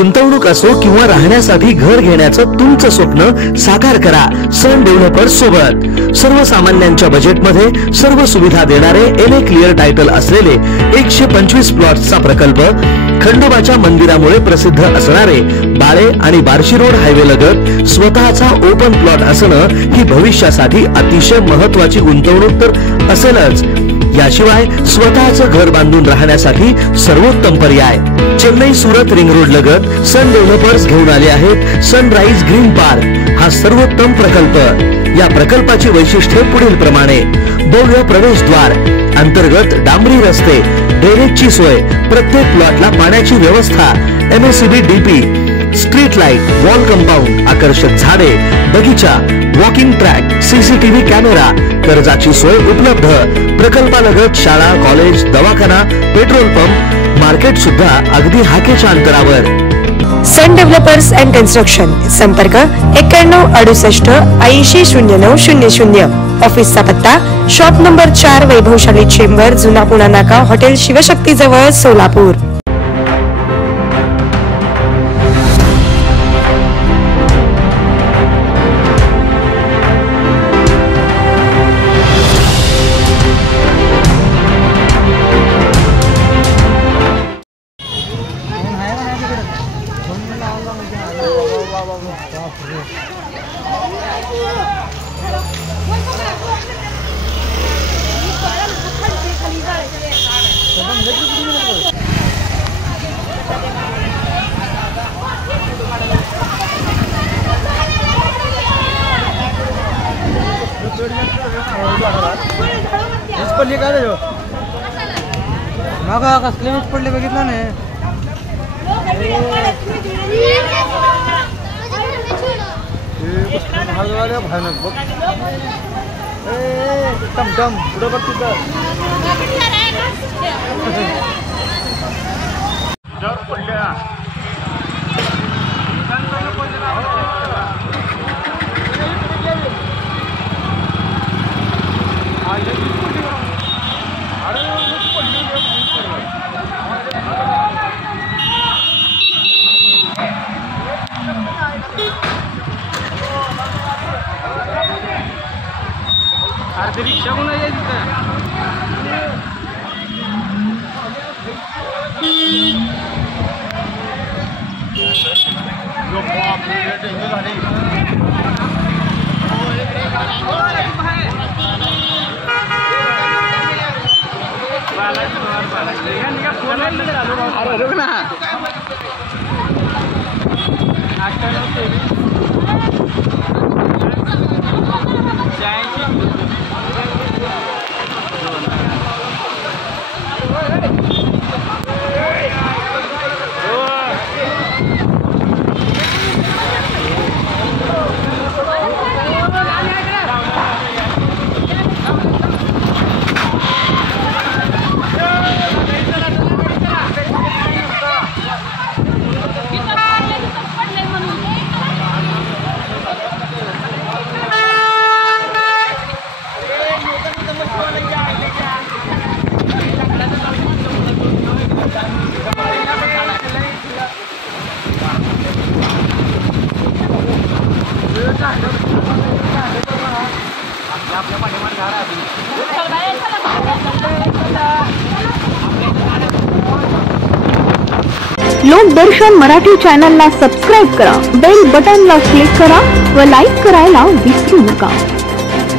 गुंतवणूक असो किंवा राहण्यासाठी घर घेण्याचं तुमचं स्वप्न साकार करा सन डेव्हलपर्स सोबत। सर्वसामान्यांच्या बजेटमध्ये सर्व सुविधा देणारे एनए क्लिअर टायटल असलेले 125 प्लॉट्सचा प्रकल्प, खंडोबाच्या मंदिरामुळे प्रसिद्ध असणारे बाळे आणि बार्शी रोड हायवे लगत स्वतःचा ओपन प्लॉट असणं ही भविष्यासाठी अतिशय महत्त्वाची गुंतवणूक तर असेलच, याशिवाय स्वतःचं घर बांधून राहण्यासाठी सर्वोत्तम पर्याय। चेन्नई सुरत रिंग रोड लगत सन डेव्हलपर्स घेऊन आले आहेत सनराइज ग्रीन पार्क हा सर्वोत्तम प्रकल्प। या प्रकल्पाची वैशिष्ट्ये पुढील प्रमाणे: भव्य प्रवेशद्वार, अंतर्गत डांबरी रस्ते, ड्रेनेजची सोय, प्रत्येक प्लॉटला पाण्याची व्यवस्था, MSCB DP, street light, wall compound, आकर्षक झाडे, बगीचा, वॉकिंग ट्रॅक, सीसीटीव्ही कॅमेरा, कर्जाची सोय उपलब्ध। प्रकल्पालगत शाळा, कॉलेज, दवाखाना, पेट्रोल पंप, मार्केट सुद्धा अगदी हाकेच्या अंतरावर। सन डेव्हलपर्स अँड कन्स्ट्रक्शन, संपर्क 91 68 80 09 00। ऑफिसचा पत्ता शॉप नंबर 4, वैभवशाली चेंबर, जुना पुणा नाका, हॉटेल शिवशक्ती जवळ, सोलापूर। पडली काय रे मागा कसले मीच पडले बघितलं नाही भयानक बघ टमटम पुढे बघ तिथं रिक्षा कोण आहे लोकदर्शन मराठी चॅनलला सबस्क्राइब करा, बेल बटनला क्लिक करा व लाईक करायला विसरू नका।